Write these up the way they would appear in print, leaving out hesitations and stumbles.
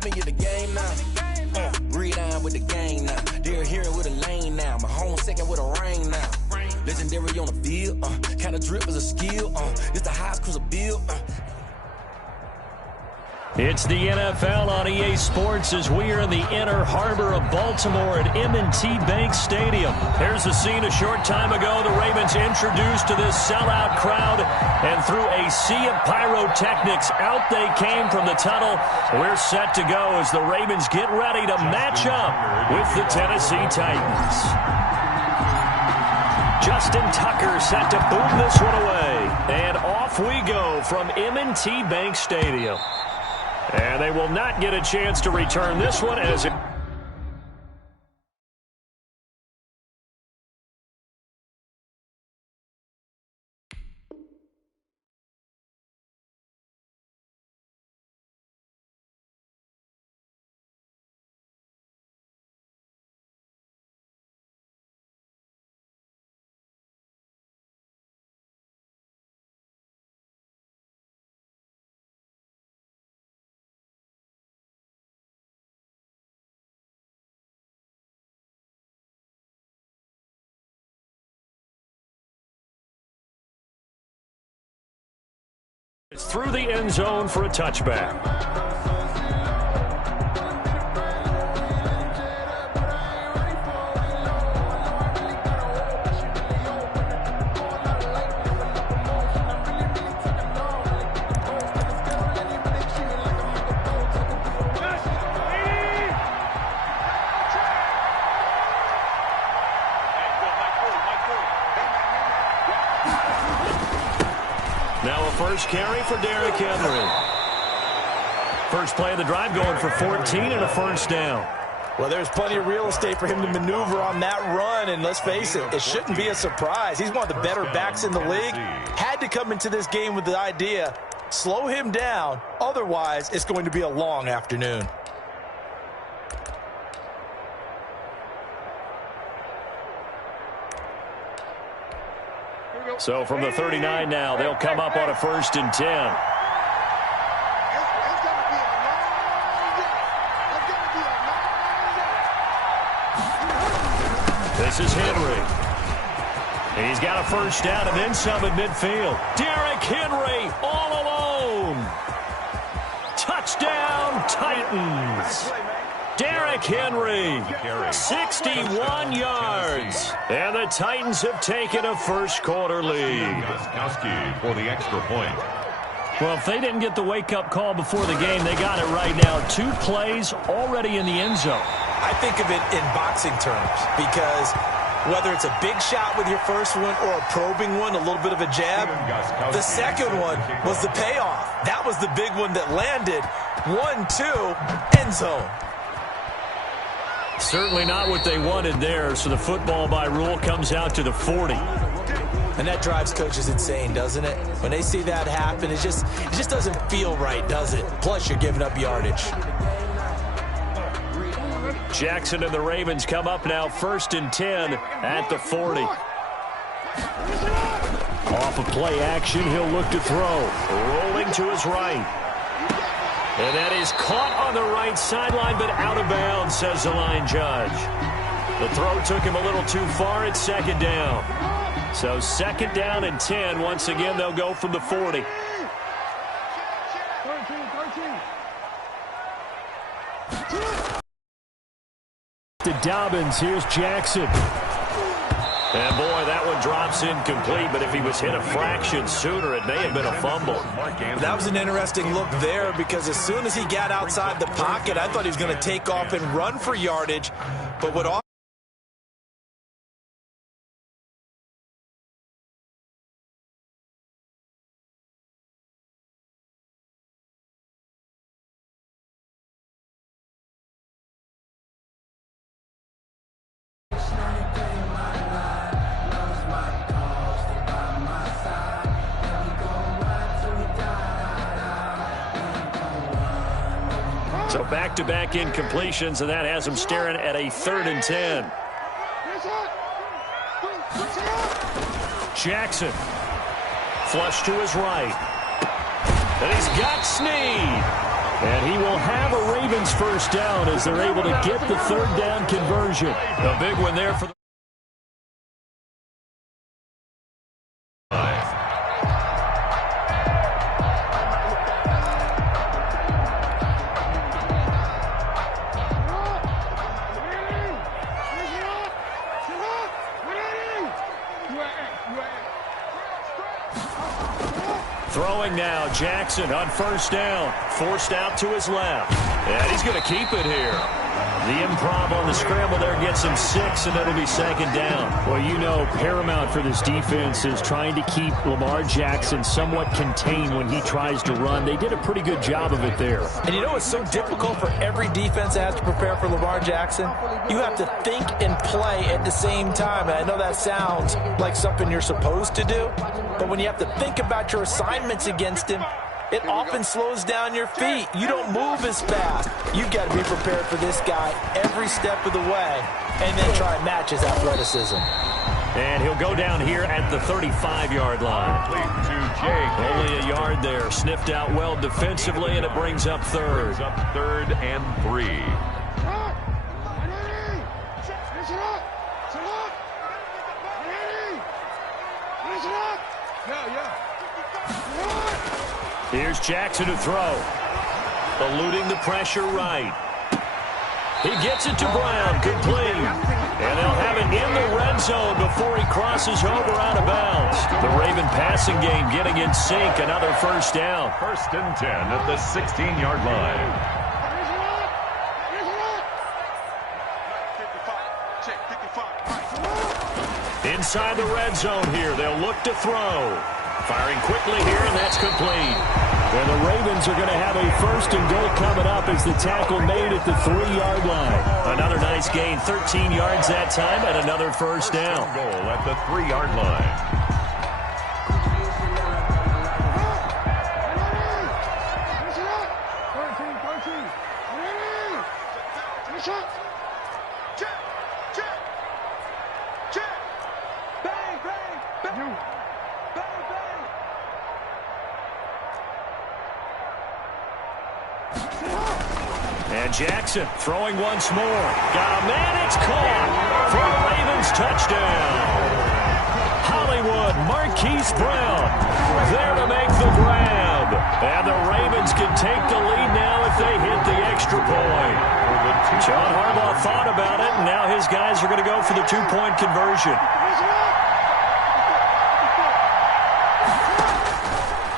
got me in the game now. Read on with the game now. They're here with a lane now. My home second with a rain now. Legendary on the field. Kind of drip is a skill. It's the highest cruiser build. It's the NFL on EA Sports as we are in the inner harbor of Baltimore at M&T Bank Stadium. Here's the scene a short time ago. The Ravens introduced to this sellout crowd, and through a sea of pyrotechnics, out they came from the tunnel. We're set to go as the Ravens get ready to match up with the Tennessee Titans. Justin Tucker set to boom this one away. And off we go from M&T Bank Stadium. And they will not get a chance to return this one as it... It's through the end zone for a touchback. Now a first carry for Derrick Henry. First play of the drive going for 14 and a first down. Well, there's plenty of real estate for him to maneuver on that run, and let's face it, it shouldn't be a surprise. He's one of the better backs in the league. Had to come into this game with the idea, slow him down, otherwise it's going to be a long afternoon. So from the 39 now, they'll come up on a 1st and 10. This is Henry. He's got a first down and then some at midfield. Derrick Henry all alone. Touchdown, Titans. Derrick Henry, 61 yards. And the Titans have taken a first-quarter lead. For the extra point. Well, if they didn't get the wake-up call before the game, they got it right now. 2 plays already in the end zone. I think of it in boxing terms because whether it's a big shot with your first one or a probing one, a little bit of a jab, the second one was the payoff. That was the big one that landed. 1-2, end zone. Certainly not what they wanted there, so the football by rule comes out to the 40. And that drives coaches insane, doesn't it? When they see that happen, it just doesn't feel right, does it? Plus, you're giving up yardage. Jackson and the Ravens come up now 1st and 10 at the 40. Off of play action, he'll look to throw. Rolling to his right. And that is caught on the right sideline, but out of bounds, says the line judge. The throw took him a little too far. It's 2nd down. So 2nd down and 10. Once again, they'll go from the 40. To Dobbins, here's Jackson. And boy, that one drops incomplete, but if he was hit a fraction sooner, it may have been a fumble. That was an interesting look there because as soon as he got outside the pocket, I thought he was going to take off and run for yardage. But what So back-to-back incompletions, and that has him staring at a 3rd and 10. Jackson, flush to his right. And he's got Snead. And he will have a Ravens Ravens first down as they're able to get the third down conversion. A big one there for the throwing now, Jackson on first down. Forced out to his left. And he's going to keep it here. The improv on the scramble there gets him 6, and it'll be second down. Well, you know, paramount for this defense is trying to keep Lamar Jackson somewhat contained when he tries to run. They did a pretty good job of it there. And you know it's so difficult for every defense that has to prepare for Lamar Jackson? You have to think and play at the same time. And I know that sounds like something you're supposed to do, but when you have to think about your assignments against him, it often slows down your feet. You don't move as fast. You've got to be prepared for this guy every step of the way and then try and match his athleticism. And he'll go down here at the 35-yard line. Only a yard there. Sniffed out well defensively, and it brings up third. Third and 3. Here's Jackson to throw. Eluding the pressure right. He gets it to Brown. Complete. And they'll have it in the red zone before he crosses over out of bounds. The Raven passing game getting in sync. Another first down. First and 10 at the 16-yard line. Inside the red zone here. They'll look to throw. Firing quickly here, and that's complete. And the Ravens are going to have a first and goal coming up as the tackle made at the 3-yard line. Another nice gain, 13 yards that time, and another first down. Goal at the 3-yard line. And Jackson throwing once more. Got a man, it's caught for a Ravens touchdown. Hollywood, Marquise Brown there to make the grab. And the Ravens can take the lead now if they hit the extra point. John Harbaugh thought about it, and now his guys are going to go for the two-point conversion.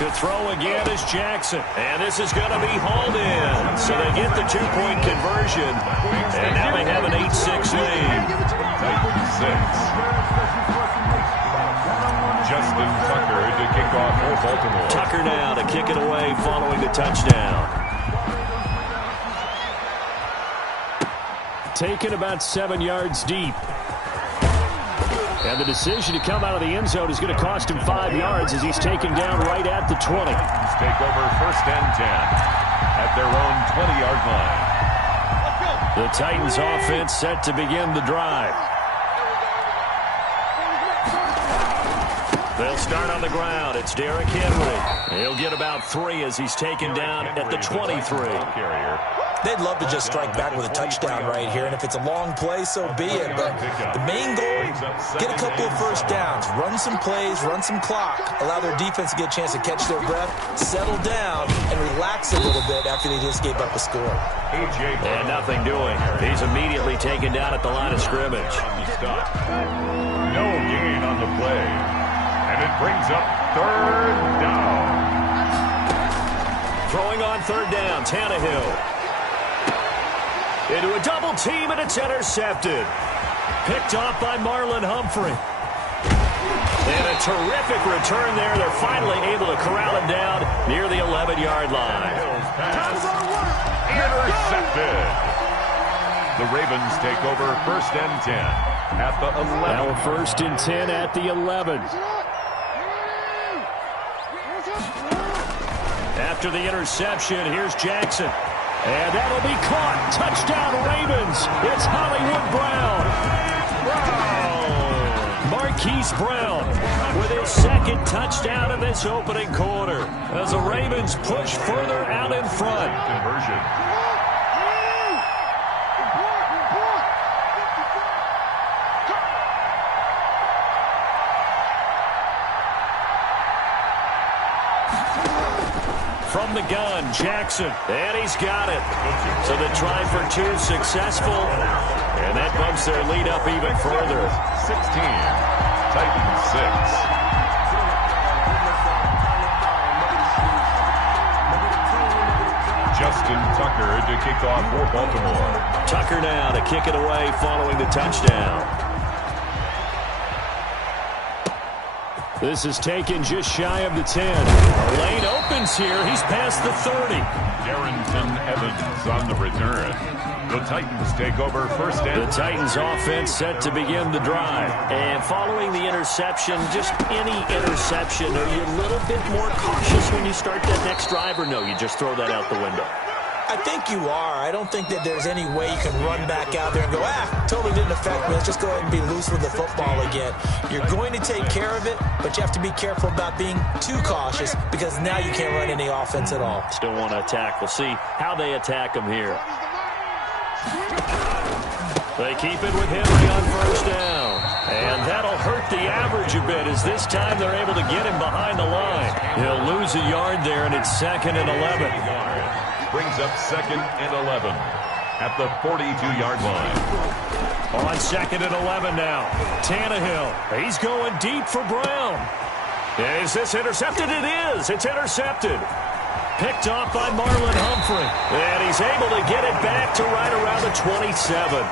To throw again is Jackson. And this is going to be hauled in. So they get the two-point conversion. And now they have an 8-6 lead. 6. Justin Tucker to kick off for Baltimore. Tucker now to kick it away following the touchdown. Taken about 7 yards deep. And the decision to come out of the end zone is going to cost him 5 yards as he's taken down right at the 20. Titans take over first and 10 at their own 20-yard line. The Titans offense set to begin the drive. They'll start on the ground. It's Derrick Henry. He'll get about 3 as he's taken down at the 23. They'd love to just strike back with a touchdown right here, and if it's a long play, so be it. But the main goal, get a couple of first downs, run some plays, run some clock, allow their defense to get a chance to catch their breath, settle down, and relax a little bit after they just gave up a score. And nothing doing. He's immediately taken down at the line of scrimmage. No gain on the play. And it brings up third down. Throwing on third down, Tannehill. Into a double team, and it's intercepted. Picked off by Marlon Humphrey. And a terrific return there. They're finally able to corral him down near the 11-yard line. Intercepted. The Ravens take over first and 10 at the 11. Now first and 10 at the 11. After the interception, here's Jackson. And that'll be caught. Touchdown, Ravens. It's Hollywood Brown. Marquise Brown with his second touchdown in this opening quarter as the Ravens push further out in front. Conversion. the gun. Jackson, and he's got it. So the try for two successful, and that bumps their lead up even further. 16, Titans 6. Justin Tucker to kick off for Baltimore. Tucker now to kick it away following the touchdown. This is taken just shy of the 10. Lane opens here. He's past the 30. Darrington Evans on the return. The Titans take over first down. The Titans offense set to begin the drive. And following the interception, just any interception, are you a little bit more cautious when you start that next drive, or no, you just throw that out the window? I think you are. I don't think that there's any way you can run back out there and go, totally didn't affect me. Let's just go ahead and be loose with the football again. You're going to take care of it, but you have to be careful about being too cautious because now you can't run any offense at all. Still want to attack. We'll see how they attack them here. They keep it with Henry on first down. And that'll hurt the average a bit as this time they're able to get him behind the line. He'll lose a yard there, and it's 2nd and 11. Brings up 2nd and 11 at the 42-yard line. On 2nd and 11 now. Tannehill. He's going deep for Brown. Is this intercepted? It is. It's intercepted. Picked off by Marlon Humphrey. And he's able to get it back to right around the 27.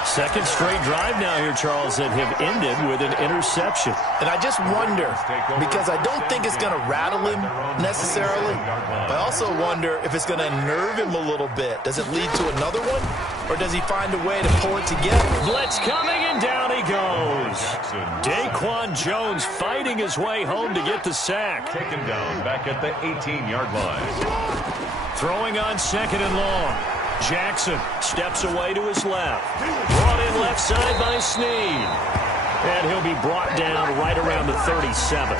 Second straight drive now here, Charles, that have ended with an interception. And I just wonder, because I don't think it's going to rattle him necessarily, but I also wonder if it's going to unnerve him a little bit. Does it lead to another one, or does he find a way to pull it together? Blitz coming, and down he goes. Daquan Jones fighting his way home to get the sack. Taken down back at the 18-yard line. Throwing on 2nd and long. Jackson steps away to his left. Brought in left side by Snead. And he'll be brought down right around the 37.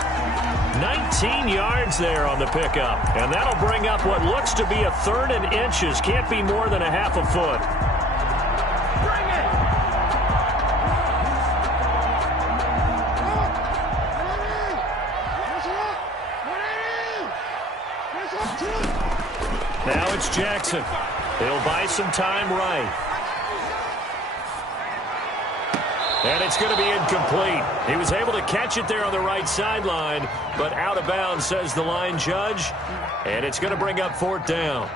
19 yards there on the pickup. And that'll bring up what looks to be a 3rd and inches. Can't be more than a half a foot. Now it's Jackson. He'll buy some time right. And it's going to be incomplete. He was able to catch it there on the right sideline, but out of bounds, says the line judge. And it's going to bring up 4th down.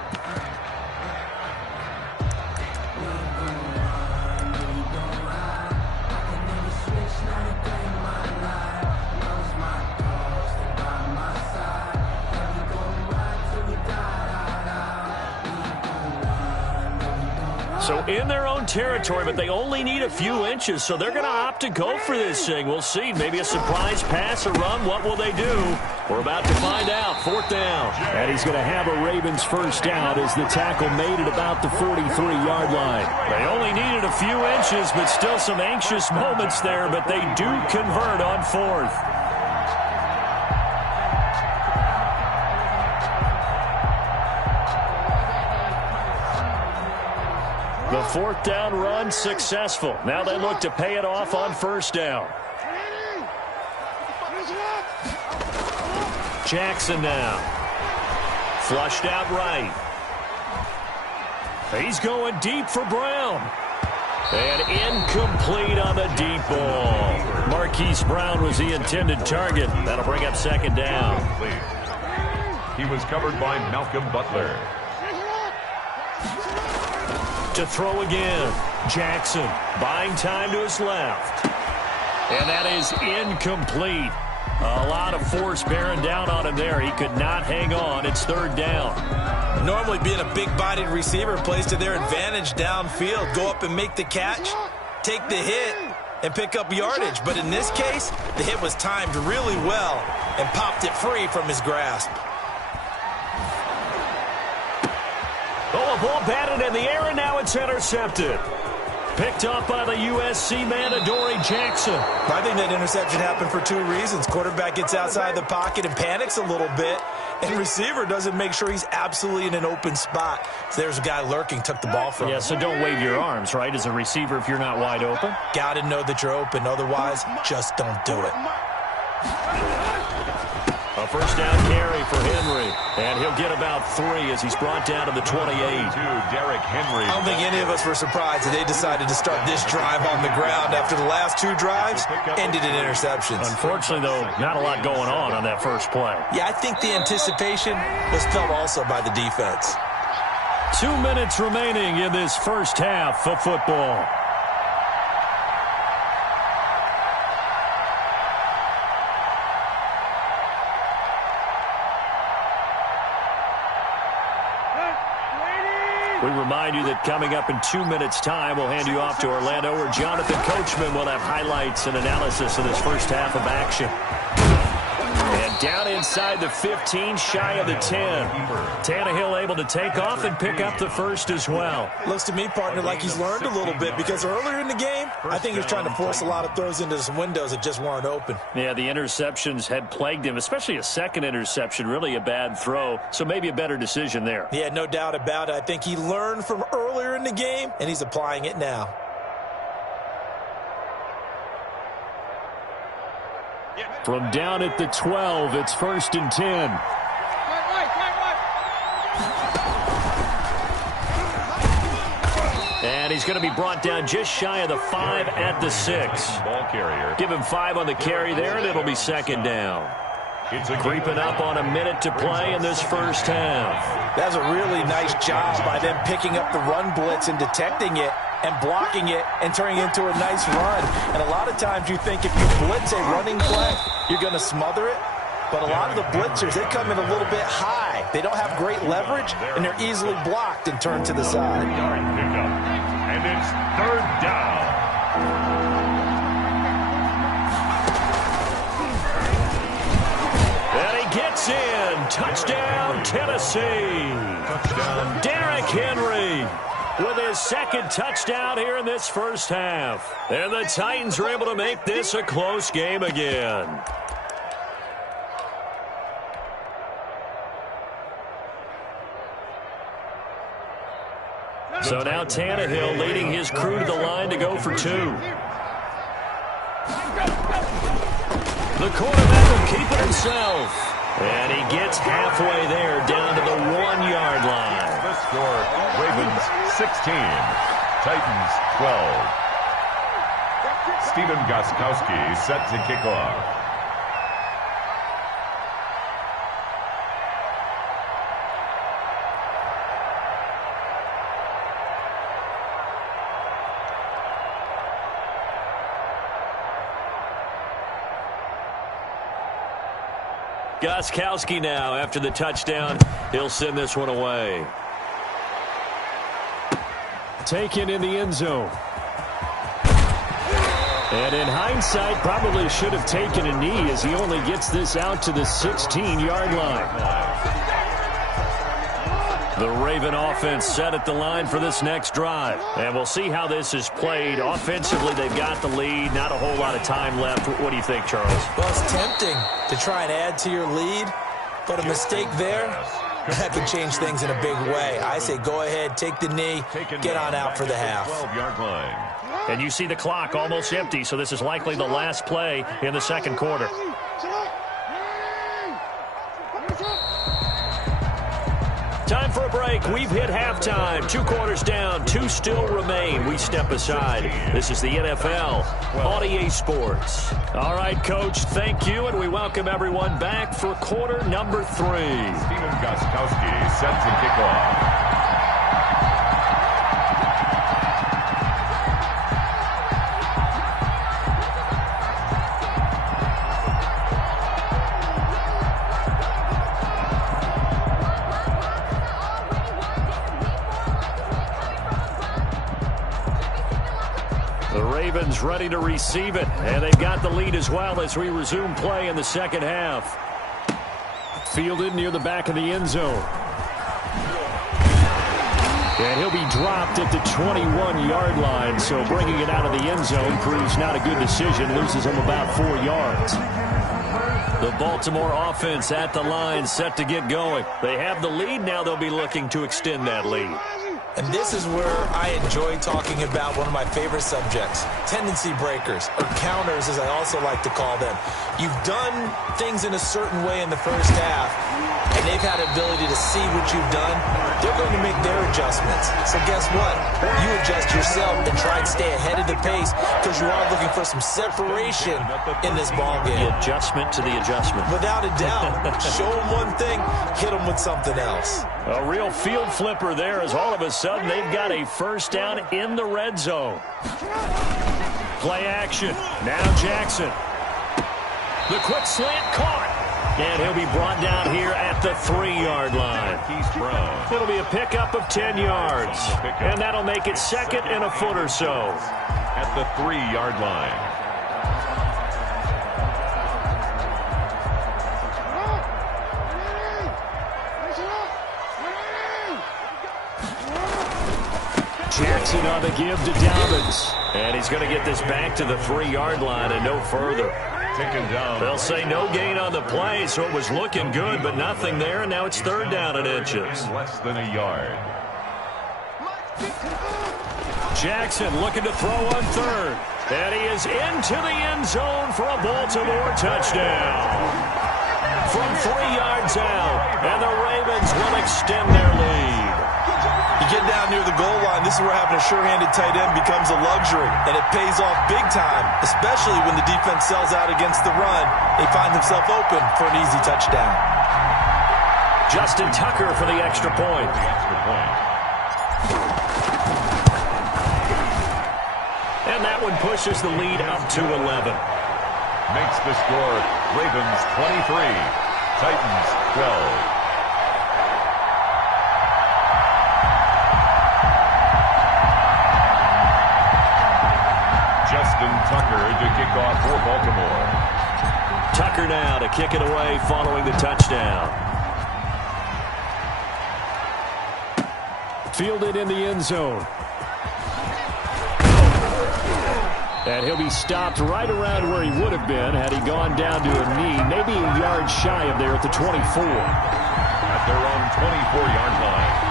So in their own territory, but they only need a few inches, so they're going to opt to go for this thing. We'll see. Maybe a surprise pass or run. What will they do? We're about to find out. 4th down. And he's going to have a Ravens first down as the tackle made it about the 43-yard line. They only needed a few inches, but still some anxious moments there, but they do convert on 4th. The 4th down run successful. Now they look to pay it off on first down. Jackson now. Flushed out right. He's going deep for Brown. And incomplete on the deep ball. Marquise Brown was the intended target. That'll bring up 2nd down. He was covered by Malcolm Butler. To throw again. Jackson buying time to his left. And that is incomplete. A lot of force bearing down on him there. He could not hang on. It's 3rd down. Normally being a big-bodied receiver plays to their advantage downfield. Go up and make the catch, take the hit, and pick up yardage. But in this case, the hit was timed really well and popped it free from his grasp. Oh, a ball batted in the air, and now it's intercepted. Picked up by the USC man, Adoree Jackson. I think that interception happened for 2 reasons. Quarterback gets outside the pocket and panics a little bit, and receiver doesn't make sure he's absolutely in an open spot. So there's a guy lurking, took the ball from him. Yeah, so don't wave your arms, right, as a receiver if you're not wide open? Got to know that you're open. Otherwise, just don't do it. A first down carry for Henry. And he'll get about 3 as he's brought down to the 28. Derrick Henry. I don't think any of us were surprised that they decided to start this drive on the ground after the last 2 drives ended in interceptions. Unfortunately, though, not a lot going on that first play. Yeah, I think the anticipation was felt also by the defense. 2 minutes remaining in this first half of football. We remind you that coming up in 2 minutes' time, we'll hand you off to Orlando, where Jonathan Coachman will have highlights and analysis of this first half of action. And down inside the 15, shy of the 10. Tannehill able to take off and pick up the first as well. Looks to me, partner, like he's learned a little bit, because earlier in the game, I think he was trying to force a lot of throws into some windows that just weren't open. Yeah, the interceptions had plagued him, especially a second interception, really a bad throw, so maybe a better decision there. Yeah, no doubt about it. I think he learned from earlier in the game, and he's applying it now. From down at the 12, it's 1st and 10. And he's going to be brought down just shy of the 5 at the 6. Ball carrier. Give him 5 on the carry there, and it'll be 2nd down. Creeping up on a minute to play in this first half. That's a really nice job by them picking up the run blitz and detecting it and blocking it and turning it into a nice run. And a lot of times you think if you blitz a running play, you're going to smother it. But a lot of the blitzers, they come in a little bit high. They don't have great leverage, and they're easily blocked and turned to the side. And it's 3rd down. And he gets in. Touchdown, Tennessee. Touchdown. Derrick Henry with his 2nd touchdown here in this first half. And the Titans are able to make this a close game again. So now Tannehill leading his crew to the line to go for 2. The quarterback will keep it himself. And he gets halfway there, down to the 1-yard line. The score, Ravens 16, Titans 12. Stephen Gostkowski set to kick off. Gostkowski now, after the touchdown, he'll send this one away. Taken in the end zone. And in hindsight, probably should have taken a knee as he only gets this out to the 16-yard line. The Raven offense set at the line for this next drive. And we'll see how this is played. Offensively, they've got the lead. Not a whole lot of time left. What do you think, Charles? Well, it's tempting to try and add to your lead, but a mistake there, that could change things in a big way. I say go ahead, take the knee, get on out for the half. 12-yard line. And you see the clock almost empty, so this is likely the last play in the second quarter. Time for a break. We've hit halftime. 2 quarters down. 2 still remain. We step aside. This is the NFL on EA Sports. All right, Coach, thank you, and we welcome everyone back for quarter number 3. Stephen Gostkowski set to kick off. Ready to receive it, and they've got the lead as well as we resume play in the second half. Fielded near the back of the end zone. And he'll be dropped at the 21-yard line, so bringing it out of the end zone proves not a good decision, loses him about 4 yards. The Baltimore offense at the line, set to get going. They have the lead, now they'll be looking to extend that lead. And this is where I enjoy talking about one of my favorite subjects, tendency breakers, or counters as I also like to call them. You've done things in a certain way in the first half, and they've had the ability to see what you've done. They're going to make their adjustments. So guess what? You adjust yourself and try and stay ahead of the pace because you are looking for some separation in this ballgame. The adjustment to the adjustment. Without a doubt. Show them one thing, hit them with something else. A real field flipper there as all of a sudden they've got a first down in the red zone. Play action. Now Jackson. The quick slant caught. And he'll be brought down here at the 3-yard line. It'll be a pickup of 10 yards. And that'll make it second and a foot or so. At the 3-yard line. Jackson on the give to Dobbins. And he's going to get this back to the 3-yard line and no further. Taken down. They'll say no gain on the play, so it was looking good, but nothing there, and now it's third down and inches. Less than a yard. Jackson looking to throw on third. And he is into the end zone for a Baltimore touchdown. From 3 yards out, and the Ravens will extend their lead. You get down near the goal line, this is where having a sure-handed tight end becomes a luxury, and it pays off big time, especially when the defense sells out against the run. They find themselves open for an easy touchdown. Justin Tucker for the extra point. And that one pushes the lead up to 11. Makes the score Ravens 23, Titans 12. Justin Tucker to kick off for Baltimore. Tucker now to kick it away following the touchdown. Fielded in the end zone. And he'll be stopped right around where he would have been had he gone down to a knee, maybe a yard shy of there at the 24. At their own 24-yard line.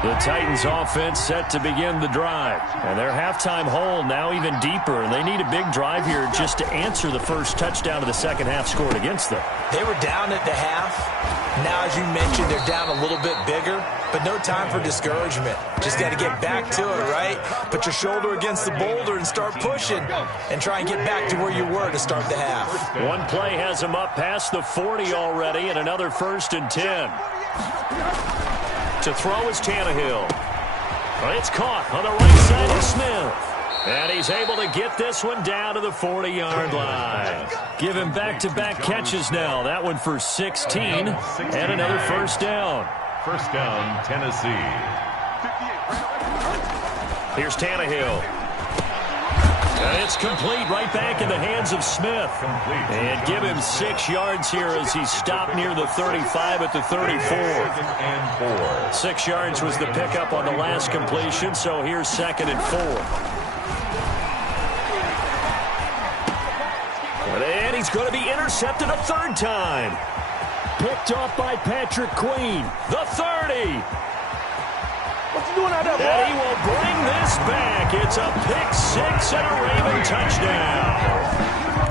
The Titans offense set to begin the drive. And their halftime hole now even deeper. And they need a big drive here just to answer the first touchdown of the second half scored against them. They were down at the half. Now, as you mentioned, they're down a little bit bigger. But no time for discouragement. Just got to get back to it, right? Put your shoulder against the boulder and start pushing. And try and get back to where you were to start the half. One play has them up past the 40 already. And another 1st and 10. To throw is Tannehill. It's caught on the right side of Smith. And he's able to get this one down to the 40-yard line. Give him back-to-back catches now. That one for 16 and another first down. First down, Tennessee. Here's Tannehill. And it's complete right back in the hands of Smith. And give him 6 yards here as he's stopped near the 35 at the 34. And 4. 6 yards was the pickup on the last completion, so here's 2nd and 4. And he's going to be intercepted a 3rd time. Picked off by Patrick Queen. The 30. What you doing out there, boy? And he will bring this back. It's a pick 6 and a Raven touchdown.